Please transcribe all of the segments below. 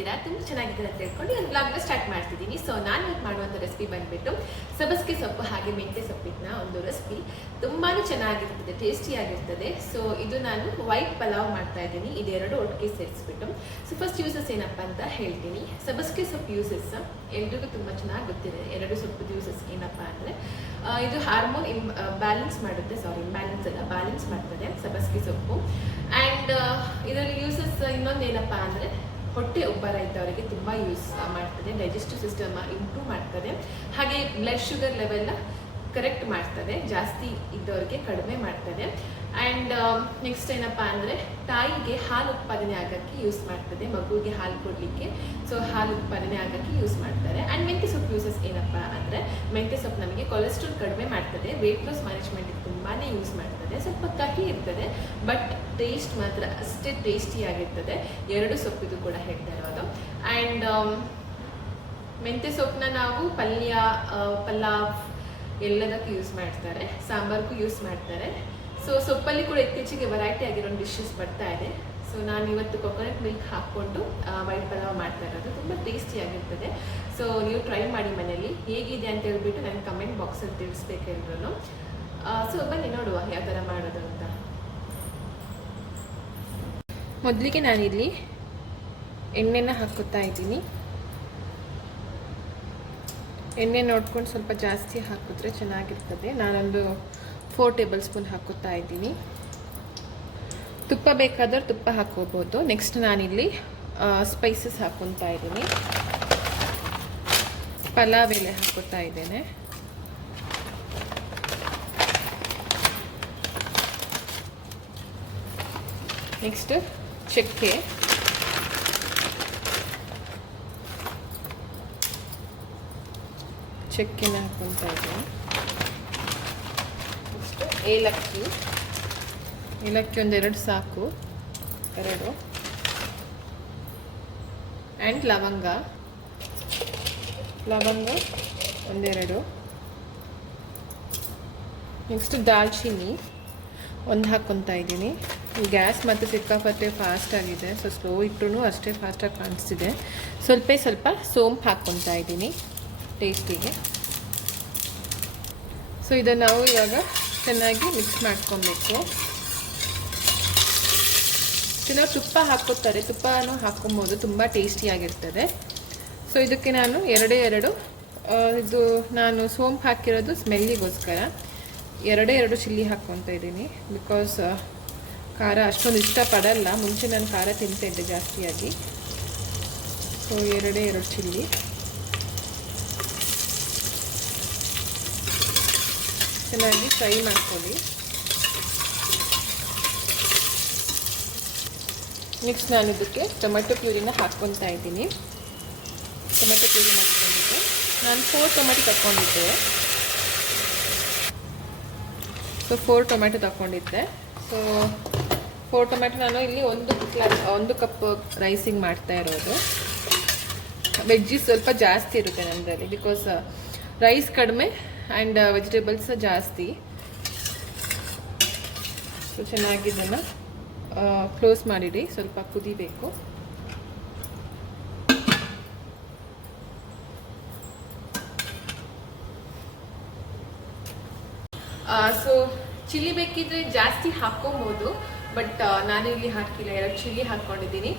ಹೇಗಿದ್ದೀರಾ? ತುಂಬ ಚೆನ್ನಾಗಿದೆ ಅಂತ ಹೇಳ್ಕೊಂಡು ಒಂದು ಬ್ಲಾಗ್ನ ಸ್ಟಾರ್ಟ್ ಮಾಡ್ತಿದ್ದೀನಿ. ಸೊ ನಾನು ಇವತ್ತು ಮಾಡುವಂಥ ರೆಸಿಪಿ ಬಂದುಬಿಟ್ಟು ಸಬ್ಬಸಿಗೆ ಸೊಪ್ಪು ಹಾಗೆ ಮೆಂತ್ಯ ಸೊಪ್ಪಿನ ಒಂದು ರೆಸಿಪಿ. ತುಂಬಾ ಚೆನ್ನಾಗಿರ್ತದೆ, ಟೇಸ್ಟಿಯಾಗಿರ್ತದೆ. ಸೊ ಇದು ನಾನು ವೈಟ್ ಪಲಾವ್ ಮಾಡ್ತಾ ಇದ್ದೀನಿ, ಇದೆರಡು ಒಟ್ಟಿಗೆ ಸೇರಿಸ್ಬಿಟ್ಟು. ಸೊ ಫಸ್ಟ್ ಯೂಸಸ್ ಏನಪ್ಪ ಅಂತ ಹೇಳ್ತೀನಿ. ಸಬ್ಬಸಿಗೆ ಸೊಪ್ಪು ಯೂಸಸ್ ಎಲ್ರಿಗೂ ತುಂಬ ಚೆನ್ನಾಗಿ ಗೊತ್ತಿದೆ. ಎರಡು ಸೊಪ್ಪು ಯೂಸಸ್ ಏನಪ್ಪ ಅಂದರೆ ಇದು ಹಾರ್ಮೋನ್ ಬ್ಯಾಲೆನ್ಸ್ ಮಾಡುತ್ತೆ, ಇಂಬ್ಯಾಲೆನ್ಸ್ ಅಲ್ಲ, ಬ್ಯಾಲೆನ್ಸ್ ಮಾಡ್ತದೆ ಸಬ್ಬಸಿಗೆ ಸೊಪ್ಪು. ಆ್ಯಂಡ್ ಇದರಲ್ಲಿ ಯೂಸಸ್ ಇನ್ನೊಂದು ಏನಪ್ಪ ಅಂದರೆ ಹೊಟ್ಟೆ ಉಬ್ಬರ ಇದ್ದವರಿಗೆ ತುಂಬ ಯೂಸ್ ಮಾಡ್ತದೆ, ಡೈಜೆಸ್ಟಿವ್ ಸಿಸ್ಟಮ್ ಇಂಪ್ರೂವ್ ಮಾಡ್ತದೆ, ಹಾಗೆ ಬ್ಲಡ್ ಶುಗರ್ ಲೆವೆಲ್ ಕರೆಕ್ಟ್ ಮಾಡ್ತದೆ, ಜಾಸ್ತಿ ಇದ್ದವರಿಗೆ ಕಡಿಮೆ ಮಾಡ್ತದೆ. ಆ್ಯಂಡ್ ನೆಕ್ಸ್ಟ್ ಏನಪ್ಪ ಅಂದರೆ ತಾಯಿಗೆ ಹಾಲು ಉತ್ಪಾದನೆ ಆಗೋಕ್ಕೆ ಯೂಸ್ ಮಾಡ್ತದೆ, ಮಗುವಿಗೆ ಹಾಲು ಕೊಡಲಿಕ್ಕೆ. ಸೊ ಹಾಲು ಉತ್ಪಾದನೆ ಆಗೋಕ್ಕೆ ಯೂಸ್ ಮಾಡ್ತಾರೆ. ಆ್ಯಂಡ್ ಮೆಂತ್ಯ ಸೊಪ್ಪು ಯೂಸಸ್ ಏನಪ್ಪ ಅಂದರೆ ಮೆಂತ್ಯ ಸೊಪ್ಪು ನಮಗೆ ಕೊಲೆಸ್ಟ್ರಾಲ್ ಕಡಿಮೆ ಮಾಡ್ತದೆ, ವೇಟ್ ಲಾಸ್ ಮ್ಯಾನೇಜ್ಮೆಂಟಿಗೆ ತುಂಬಾ ಯೂಸ್ ಮಾಡ್ತದೆ. ಸ್ವಲ್ಪ ಕಹಿ ಇರ್ತದೆ, ಬಟ್ ಟೇಸ್ಟ್ ಮಾತ್ರ ಅಷ್ಟೇ ಟೇಸ್ಟಿಯಾಗಿರ್ತದೆ. ಎರಡು ಸೊಪ್ಪಿದು ಕೂಡ ಹೇಳ್ತಾ ಇರೋದು. ಆ್ಯಂಡ್ ಮೆಂತ್ಯ ಸೊಪ್ಪನ್ನ ನಾವು ಪಲಾವ್ ಎಲ್ಲದಕ್ಕೂ ಯೂಸ್ ಮಾಡ್ತಾರೆ, ಸಾಂಬಾರ್ಗೂ ಯೂಸ್ ಮಾಡ್ತಾರೆ. ಸೊ ಸೊಪ್ಪಲ್ಲಿ ಕೂಡ ಇತ್ತೀಚೆಗೆ ವೆರೈಟಿ ಆಗಿರೋ ಡಿಶಸ್ ಬರ್ತಾ ಇದೆ. ಸೊ ನಾನು ಇವತ್ತು ಕೊಕೊನಟ್ ಮಿಲ್ಕ್ ಹಾಕ್ಕೊಂಡು ವೈಟ್ ಪಲಾವ್ ಮಾಡ್ತಾ ಇರೋದು, ತುಂಬ ಟೇಸ್ಟಿಯಾಗಿರ್ತದೆ. ಸೊ ನೀವು ಟ್ರೈ ಮಾಡಿ ಮನೆಯಲ್ಲಿ, ಹೇಗಿದೆ ಅಂತ ಹೇಳ್ಬಿಟ್ಟು ನಾನು ಕಮೆಂಟ್ ಬಾಕ್ಸಲ್ಲಿ ತಿಳಿಸ್ಬೇಕೆಲ್ರೂ. ಸೊ ಬನ್ನಿ ನೋಡುವ ಯಾವ ಥರ ಮಾಡೋದು ಅಂತ. ಮೊದಲಿಗೆ ನಾನಿಲ್ಲಿ ಎಣ್ಣೆನ ಹಾಕುತ್ತಾ ಇದ್ದೀನಿ. ಎಣ್ಣೆ ನೋಡ್ಕೊಂಡು ಸ್ವಲ್ಪ ಜಾಸ್ತಿ ಹಾಕಿದ್ರೆ ಚೆನ್ನಾಗಿರ್ತದೆ. ನಾನೊಂದು 4 ಟೇಬಲ್ ಸ್ಪೂನ್ ಹಾಕುತ್ತಾ ಇದ್ದೀನಿ. ತುಪ್ಪ ಬೇಕಾದ್ರೆ ತುಪ್ಪ ಹಾಕೋಬೋದು. ನೆಕ್ಸ್ಟ್ ನಾನಿಲ್ಲಿ ಸ್ಪೈಸಸ್ ಹಾಕೊತಾ ಇದ್ದೀನಿ. ಪಲಾವ್ ಎಲೆ ಹಾಕುತ್ತಾ ಇದ್ದೇನೆ. ನೆಕ್ಸ್ಟ್ ಚಕ್ಕೆ, ಚಕ್ಕೆನ ಹಾಕೊತಾ ಇದ್ದೀನಿ. ನೆಕ್ಸ್ಟ್ ಏಲಕ್ಕಿ ಒಂದೆರಡು ಸಾಕು, 2. ಆ್ಯಂಡ್ ಲವಂಗ ಒಂದೆರಡು. ನೆಕ್ಸ್ಟ್ ದಾಲ್ಚಿನ್ನಿ ಒಂದು ಹಾಕ್ಕೊತಾ ಇದ್ದೀನಿ. ಗ್ಯಾಸ್ ಮತ್ತು ಸಿಕ್ಕಾಪಟ್ಟೆ ಫಾಸ್ಟ್ ಆಗಿದೆ, ಸೊ ಸ್ಲೋ ಇಟ್ಟರು ಅಷ್ಟೇ ಫಾಸ್ಟಾಗಿ ಕಾಣಿಸ್ತಿದೆ. ಸ್ವಲ್ಪ ಸೋಂಪು ಹಾಕ್ಕೊತಾ ಇದ್ದೀನಿ ಟೇಸ್ಟಿಗೆ. ಸೊ ಇದನ್ನು ನಾವು ಇವಾಗ ಚೆನ್ನಾಗಿ ಮಿಕ್ಸ್ ಮಾಡ್ಕೊಬೇಕು. ಕೆಲವರು ತುಪ್ಪ ಹಾಕೋತಾರೆ, ತುಪ್ಪನೂ ಹಾಕ್ಕೊಬೋದು, ತುಂಬ ಟೇಸ್ಟಿಯಾಗಿರ್ತದೆ. ಸೊ ಇದಕ್ಕೆ ನಾನು ಎರಡು ಇದು ನಾನು ಸೋಂಪು ಹಾಕಿರೋದು ಸ್ಮೆಲ್ಲಿಗೋಸ್ಕರ 2 ಚಿಲ್ಲಿ ಹಾಕ್ಕೊತಾ ಇದ್ದೀನಿ. ಬಿಕಾಸ್ ಖಾರ ಅಷ್ಟೊಂದು ಇಷ್ಟಪಡಲ್ಲ, ಮುಂಚೆ ನಾನು ಖಾರ ತಿಂತಿದ್ದೆ ಜಾಸ್ತಿಯಾಗಿ. So 2 chilli. ಚೆನ್ನಾಗಿ ಫ್ರೈ ಮಾಡ್ಕೊಳ್ಳಿ. ನೆಕ್ಸ್ಟ್ ನಾನು ಇದಕ್ಕೆ ಟೊಮೆಟೊ ಪ್ಯೂರಿನ ಹಾಕ್ಕೊತಾ ಇದ್ದೀನಿ. ಟೊಮೆಟೊ ಪ್ಯೂರಿ ಹಾಕ್ಕೊಂಡಿದ್ದೆ ನಾನು 4 ಟೊಮೆಟೊ ತಗೊಂಡಿದ್ದೆ. ಸೊ 4 ಟೊಮೆಟೊ ತಗೊಂಡಿದ್ದೆ. ಸೊ 4 ಟೊಮೆಟೊ ನಾನು ಇಲ್ಲಿ 1 ಕಪ್ ರೈಸಿಂಗ್ ಮಾಡ್ತಾ ಇರೋದು. ವೆಜ್ಜೀಸ್ ಸ್ವಲ್ಪ ಜಾಸ್ತಿ ಇರುತ್ತೆ ನಮ್ಮದ್ರಲ್ಲಿ, ಬಿಕಾಸ್ ರೈಸ್ ಕಡಿಮೆ ಆ್ಯಂಡ್ ವೆಜಿಟೇಬಲ್ಸ್ ಜಾಸ್ತಿ. ಸೊ ಚೆನ್ನಾಗಿ ಇದನ್ನು ಕ್ಲೋಸ್ ಮಾಡಿಡಿ, ಸ್ವಲ್ಪ ಕುದಿಬೇಕು. ಸೊ ಚಿಲ್ಲಿ ಬೇಕಿದ್ರೆ ಜಾಸ್ತಿ ಹಾಕ್ಕೊಬೋದು, ಬಟ್ ನಾನು ಇಲ್ಲಿ ಹಾಕಿಲ್ಲ, 2 ಚಿಲ್ಲಿ ಹಾಕ್ಕೊಂಡಿದ್ದೀನಿ.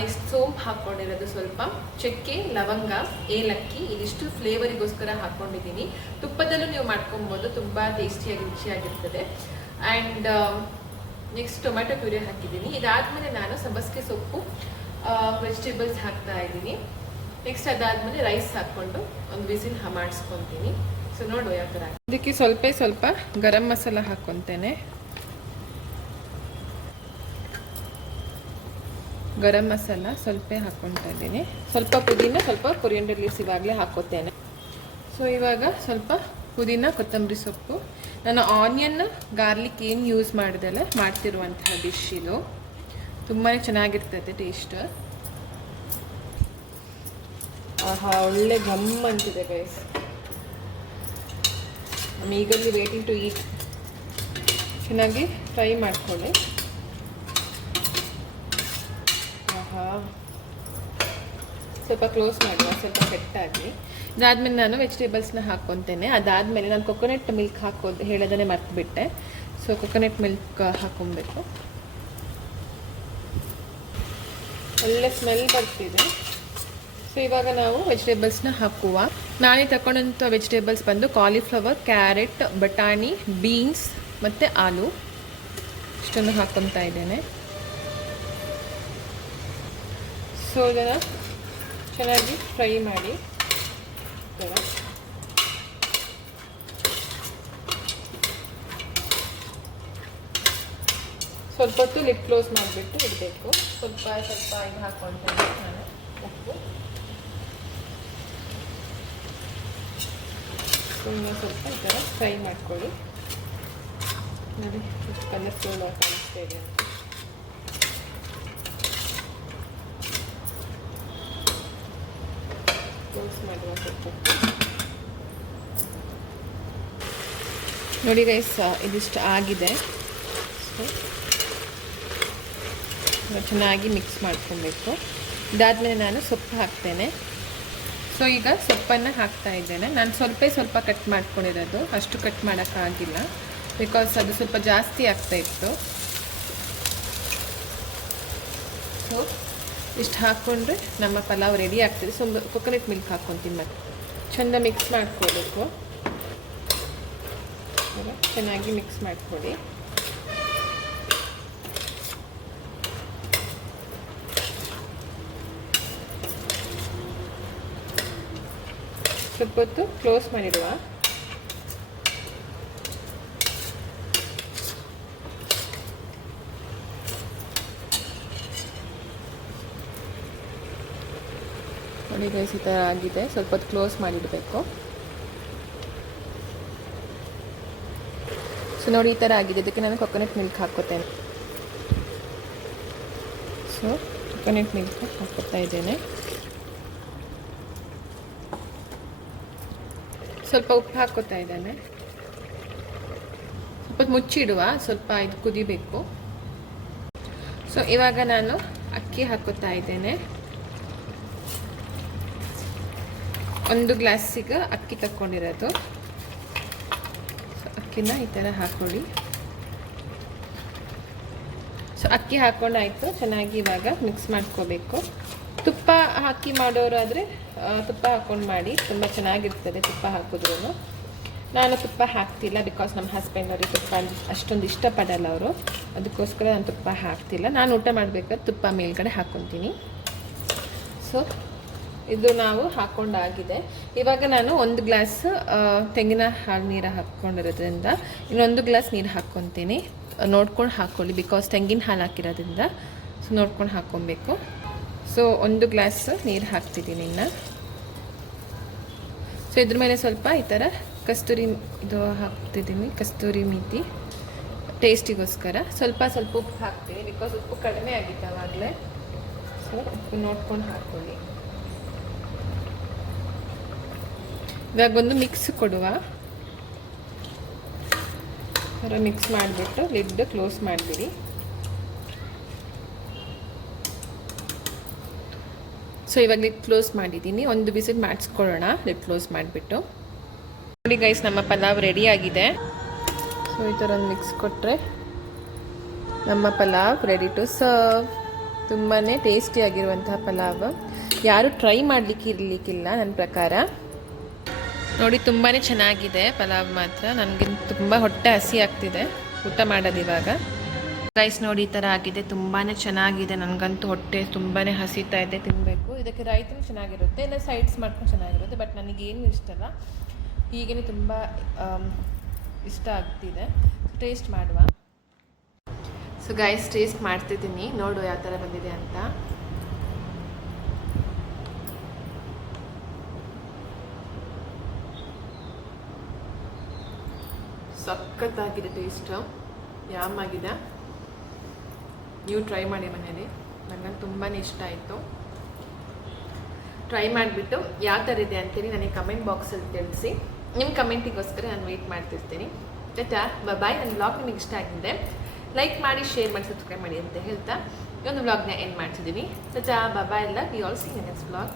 ನೆಕ್ಸ್ಟ್ ಸೋಂಪು ಹಾಕ್ಕೊಂಡಿರೋದು, ಸ್ವಲ್ಪ ಚಕ್ಕೆ, ಲವಂಗ, ಏಲಕ್ಕಿ, ಇದಿಷ್ಟು ಫ್ಲೇವರಿಗೋಸ್ಕರ ಹಾಕ್ಕೊಂಡಿದ್ದೀನಿ. ತುಪ್ಪದಲ್ಲೂ ನೀವು ಮಾಡ್ಕೊಬೋದು, ತುಂಬ ಟೇಸ್ಟಿಯಾಗಿ ರುಚಿಯಾಗಿರ್ತದೆ. ಆ್ಯಂಡ್ ನೆಕ್ಸ್ಟ್ ಟೊಮೆಟೊ ಪ್ಯೂರಿ ಹಾಕಿದ್ದೀನಿ. ಇದಾದಮೇಲೆ ನಾನು ಸಬ್ಬಸಿಗೆ ಸೊಪ್ಪು, ವೆಜಿಟೇಬಲ್ಸ್ ಹಾಕ್ತಾ ಇದ್ದೀನಿ. ನೆಕ್ಸ್ಟ್ ಅದಾದಮೇಲೆ ರೈಸ್ ಹಾಕ್ಕೊಂಡು ಒಂದು ವಿಸಿಲ್ ಮಾಡಿಸ್ಕೊತೀನಿ. ಸೊ ನೋಡುವ ಯಾವ ಥರ. ಇದಕ್ಕೆ ಸ್ವಲ್ಪ ಗರಂ ಮಸಾಲ ಹಾಕ್ಕೊತೇನೆ. ಗರಂ ಮಸಾಲ ಸ್ವಲ್ಪ ಹಾಕ್ಕೊತಾ ಇದ್ದೀನಿ. ಸ್ವಲ್ಪ ಪುದೀನ, ಸ್ವಲ್ಪ ಕೊರಿಯಂಡರ್ ಲೀವ್ಸ್ ಇವಾಗಲೇ ಹಾಕ್ಕೋತೇನೆ. ಸೊ ಇವಾಗ ಸ್ವಲ್ಪ ಪುದೀನ, ಕೊತ್ತಂಬರಿ ಸೊಪ್ಪು. ನಾನು ಆನಿಯನ್, ಗಾರ್ಲಿಕ್ ಏನು ಯೂಸ್ ಮಾಡಿದೆಲ್ಲ ಮಾಡ್ತಿರುವಂತಹ ಡಿಶ್ ಇದು. ತುಂಬಾ ಚೆನ್ನಾಗಿರ್ತದೆ ಟೇಸ್ಟ್. ಆಹಾ, ಒಳ್ಳೆ ಘಮ್ ಅಂತಿದೆ ಗೈಸ್. ಐ ಈಗಲ್ಲಿ ವೇಟಿಂಗ್ ಟು ಈಟ್. ಚೆನ್ನಾಗಿ ಫ್ರೈ ಮಾಡ್ಕೊಳ್ಳಿ. ಆಹಾ, ಸ್ವಲ್ಪ ಕ್ಲೋಸ್ ಮಾಡುವ, ಸ್ವಲ್ಪ ಸೆಟ್ಟಾಗಿ. ಇದಾದಮೇಲೆ ನಾನು ವೆಜಿಟೇಬಲ್ಸ್ನ ಹಾಕ್ಕೊತೇನೆ. ಅದಾದಮೇಲೆ ನಾನು ಕೊಕೊನಟ್ ಮಿಲ್ಕ್ ಹಾಕೋದು ಹೇಳೋದನ್ನೇ ಮರ್ತುಬಿಟ್ಟೆ. ಸೊ ಕೊಕೊನಟ್ ಮಿಲ್ಕ್ ಹಾಕೊಬೇಕು. ಒಳ್ಳೆ ಸ್ಮೆಲ್ ಬರ್ತಿದೆ. ಸೊ ಇವಾಗ ನಾವು ವೆಜಿಟೇಬಲ್ಸ್ನ ಹಾಕುವ. ನಾನೇ ತಗೊಂಡಂಥ ವೆಜಿಟೇಬಲ್ಸ್ ಬಂದು ಕಾಲಿಫ್ಲವರ್, ಕ್ಯಾರೆಟ್, ಬಟಾಣಿ, ಬೀನ್ಸ್ ಮತ್ತು ಆಲೂ ಇಷ್ಟನ್ನು ಹಾಕ್ಕೊತಾ ಇದ್ದೇನೆ. ಸೊ ಇದನ್ನು ಚೆನ್ನಾಗಿ ಫ್ರೈ ಮಾಡಿ ಸ್ವಲ್ಪ ಹೊತ್ತು ಲಿಡ್ ಕ್ಲೋಸ್ ಮಾಡಿಬಿಟ್ಟು ಇಡಬೇಕು. ಸ್ವಲ್ಪ ಇದು ಹಾಕ್ಕೊಳ್ತೇನೆ ನಾನು, ಉಪ್ಪು. ಸುಮ್ಮನೆ ಸ್ವಲ್ಪ ಈ ಥರ ಫ್ರೈ ಮಾಡ್ಕೊಳ್ಳಿ. ನೋಡಿ ಕಲರ್ಫುಲ್ ಕಾಣಿಸ್ತಾ ಇದೆ ಅಂತ. ಕ್ಲೋಸ್ ಮಾಡುವ ಸ್ವಲ್ಪ. ನೋಡಿ ಗೈಸ್, ಇದಿಷ್ಟು ಆಗಿದೆ. ಚೆನ್ನಾಗಿ ಮಿಕ್ಸ್ ಮಾಡ್ಕೊಬೇಕು. ಇದಾದಮೇಲೆ ನಾನು ಸೊಪ್ಪು ಹಾಕ್ತೇನೆ. ಸೊ ಈಗ ಸೊಪ್ಪನ್ನು ಹಾಕ್ತಾ ಇದ್ದೇನೆ. ನಾನು ಸ್ವಲ್ಪ ಕಟ್ ಮಾಡ್ಕೊಂಡಿರೋದು, ಅಷ್ಟು ಕಟ್ ಮಾಡೋಕ್ಕಾಗಿಲ್ಲ ಬಿಕಾಸ್ ಅದು ಸ್ವಲ್ಪ ಜಾಸ್ತಿ ಆಗ್ತಾಯಿತ್ತು. ಸೊ ಇಷ್ಟು ಹಾಕ್ಕೊಂಡ್ರೆ ನಮ್ಮ ಪಲಾವ್ ರೆಡಿ ಆಗ್ತದೆ. ಸ್ವಲ್ಪ ಕೊಕೊನಟ್ ಮಿಲ್ಕ್ ಹಾಕ್ಕೊತೀನಿ, ಮತ್ತೆ ಚೆಂದ ಮಿಕ್ಸ್ ಮಾಡ್ಕೋಬೇಕು. ಚೆನ್ನಾಗಿ ಮಿಕ್ಸ್ ಮಾಡ್ಕೊಳ್ಳಿ. ಸ್ವಲ್ಪ ಹೊತ್ತು ಕ್ಲೋಸ್ ಮಾಡಿಡುವ. ನೋಡಿ ಗೈಸ್, ಈ ಥರ ಆಗಿದೆ. ಸ್ವಲ್ಪ ಹೊತ್ತು ಕ್ಲೋಸ್ ಮಾಡಿಡಬೇಕು. ಸೊ ನೋಡಿ ಈ ಥರ ಆಗಿದೆ. ಇದಕ್ಕೆ ನಾನು ಕೊಕೊನಟ್ ಮಿಲ್ಕ್ ಹಾಕ್ಕೋತೇನೆ. ಸೊ ಕೊಕೊನಟ್ ಮಿಲ್ಕ್ ಹಾಕ್ಕೊತಾ ಇದ್ದೇನೆ. ಸ್ವಲ್ಪ ಉಪ್ಪು ಹಾಕ್ಕೋತಾ ಇದ್ದೇನೆ. ಸ್ವಲ್ಪ ಮುಚ್ಚಿಡುವ, ಸ್ವಲ್ಪ ಇದು ಕುದಿಬೇಕು. ಸೊ ಇವಾಗ ನಾನು ಅಕ್ಕಿ ಹಾಕ್ಕೋತಾ ಇದ್ದೇನೆ. 1 ಗ್ಲಾಸಿಗೆ ಅಕ್ಕಿ ತಕ್ಕೊಂಡಿರೋದು. ಸೊ ಅಕ್ಕಿನ ಈ ಥರ ಹಾಕ್ಕೊಳ್ಳಿ. ಸೊ ಅಕ್ಕಿ ಹಾಕ್ಕೊಂಡಾಯಿತು. ಚೆನ್ನಾಗಿ ಇವಾಗ ಮಿಕ್ಸ್ ಮಾಡ್ಕೋಬೇಕು. ತುಪ್ಪ ಹಾಕಿ ಮಾಡೋರಾದರೆ ತುಪ್ಪ ಹಾಕ್ಕೊಂಡು ಮಾಡಿ, ತುಂಬ ಚೆನ್ನಾಗಿರ್ತದೆ ತುಪ್ಪ ಹಾಕಿದ್ರೂ. ನಾನು ತುಪ್ಪ ಹಾಕ್ತಿಲ್ಲ ಬಿಕಾಸ್ ನಮ್ಮ ಹಸ್ಬೆಂಡ್ ಅವ್ರಿಗೆ ತುಪ್ಪ ಅಷ್ಟೊಂದು ಇಷ್ಟಪಡಲ್ಲ ಅವರು. ಅದಕ್ಕೋಸ್ಕರ ನಾನು ತುಪ್ಪ ಹಾಕ್ತಿಲ್ಲ. ನಾನು ಊಟ ಮಾಡಬೇಕಾದ್ರೆ ತುಪ್ಪ ಮೇಲ್ಗಡೆ ಹಾಕ್ಕೊತೀನಿ. ಸೊ ಇದು ನಾವು ಹಾಕ್ಕೊಂಡಾಗಿದೆ. ಇವಾಗ ನಾನು 1 ಗ್ಲಾಸ್ ತೆಂಗಿನ ಹಾಲು ನೀರು ಹಾಕ್ಕೊಂಡಿರೋದ್ರಿಂದ ಇನ್ನೊಂದು ಗ್ಲಾಸ್ ನೀರು ಹಾಕ್ಕೊತೀನಿ. ನೋಡ್ಕೊಂಡು ಹಾಕ್ಕೊಳ್ಳಿ ಬಿಕಾಸ್ ತೆಂಗಿನ ಹಾಲು ಹಾಕಿರೋದ್ರಿಂದ. ಸೊ ನೋಡ್ಕೊಂಡು ಹಾಕ್ಕೊಬೇಕು. ಸೊ 1 ಗ್ಲಾಸ್ ನೀರು ಹಾಕ್ತಿದ್ದೀನಿ ಇನ್ನು. ಸೊ ಇದ್ರ ಮೇಲೆ ಸ್ವಲ್ಪ ಈ ಥರ ಕಸ್ತೂರಿ ಇದು ಹಾಕ್ತಿದ್ದೀನಿ, ಕಸ್ತೂರಿ ಮೆಥಿ ಟೇಸ್ಟಿಗೋಸ್ಕರ. ಸ್ವಲ್ಪ ಉಪ್ಪು ಹಾಕ್ತೀನಿ ಬಿಕಾಸ್ ಉಪ್ಪು ಕಡಿಮೆ ಆಗಿತ್ತು ಆವಾಗಲೇ. ಸೊ ಉಪ್ಪು ನೋಡ್ಕೊಂಡು ಹಾಕ್ಕೊಳ್ಳಿ. ಇವಾಗ ಒಂದು ಮಿಕ್ಸ್ ಕೊಡುವ. ಥರ ಮಿಕ್ಸ್ ಮಾಡಿಬಿಟ್ಟು ಲಿಡ್ ಕ್ಲೋಸ್ ಮಾಡಿಬಿಡಿ. ಸೊ ಇವಾಗ ಲಿಡ್ ಕ್ಲೋಸ್ ಮಾಡಿದ್ದೀನಿ. ಒಂದು ವಿಸಿಲ್ ಮಾಡಿಸ್ಕೊಳ್ಳೋಣ ಲಿಡ್ ಕ್ಲೋಸ್ ಮಾಡಿಬಿಟ್ಟು. ನೋಡಿ ಗೈಸ್, ನಮ್ಮ ಪಲಾವ್ ರೆಡಿ ಆಗಿದೆ. ಸೊ ಈ ಥರ ಒಂದು ಮಿಕ್ಸ್ ಕೊಟ್ಟರೆ ನಮ್ಮ ಪಲಾವ್ ರೆಡಿ ಟು ಸರ್ವ್. ತುಂಬಾ ಟೇಸ್ಟಿಯಾಗಿರುವಂತಹ ಪಲಾವ್. ಯಾರು ಟ್ರೈ ಇರಲಿಕ್ಕಿಲ್ಲ ನನ್ನ ಪ್ರಕಾರ. ನೋಡಿ ತುಂಬಾ ಚೆನ್ನಾಗಿದೆ ಪಲಾವ್ ಮಾತ್ರ. ನನಗೆ ತುಂಬ ಹೊಟ್ಟೆ ಹಸಿ ಆಗ್ತಿದೆ ಊಟ ಮಾಡೋದು ಇವಾಗ. ರೈಸ್ ನೋಡಿ ಈ ಥರ ಆಗಿದೆ, ತುಂಬಾ ಚೆನ್ನಾಗಿದೆ. ನನಗಂತೂ ಹೊಟ್ಟೆ ತುಂಬಾ ಹಸಿತಾ ಇದೆ, ತಿನ್ನಬೇಕು. ಇದಕ್ಕೆ ರೈತನೂ ಚೆನ್ನಾಗಿರುತ್ತೆ, ಇಲ್ಲ ಸೈಡ್ಸ್ ಮಾಡ್ಕೊಂಡು ಚೆನ್ನಾಗಿರುತ್ತೆ. ಬಟ್ ನನಗೇನು ಇಷ್ಟ ಅಲ್ಲ, ಹೀಗೇ ತುಂಬ ಇಷ್ಟ ಆಗ್ತಿದೆ. ಟೇಸ್ಟ್ ಮಾಡುವ. ಸೊ ಗೈಸ್, ಟೇಸ್ಟ್ ಮಾಡ್ತಿದ್ದೀನಿ, ನೋಡು ಯಾವ ಥರ ಬಂದಿದೆ ಅಂತ. ಸಖತ್ತಾಗಿದೆ ಟೇಸ್ಟ್, ಯಾಮಾಗಿದೆ. ನೀವು ಟ್ರೈ ಮಾಡಿ ಮನೇಲಿ, ನನಗಂತೂ ತುಂಬಾ ಇಷ್ಟ ಆಯಿತು. ಟ್ರೈ ಮಾಡಿಬಿಟ್ಟು ಯಾವ ಥರ ಇದೆ ಅಂತೇಳಿ ನನಗೆ ಕಮೆಂಟ್ ಬಾಕ್ಸಲ್ಲಿ ತಿಳಿಸಿ. ನಿಮ್ಮ ಕಮೆಂಟಿಗೋಸ್ಕರ ನಾನು ವೆಯ್ಟ್ ಮಾಡ್ತಿರ್ತೀನಿ. ಟಾಟಾ, ಬಾಯ್. ನನ್ನ ವ್ಲಾಗ್ ನಿಮಗೆ ಇಷ್ಟ ಆಗಿದೆ ಲೈಕ್ ಮಾಡಿ, ಶೇರ್ ಮಾಡಿ, ಸಬ್ಸ್ಕ್ರೈಬ್ ಮಾಡಿ ಅಂತ ಹೇಳ್ತಾ ಈ ಒಂದು ವ್ಲಾಗ್ನ ಎಂಡ್ ಮಾಡ್ತಿದ್ದೀನಿ. ಟಾಟಾ, ಬಾಯ್. ಎಲ್ಲ we all C in next vlog.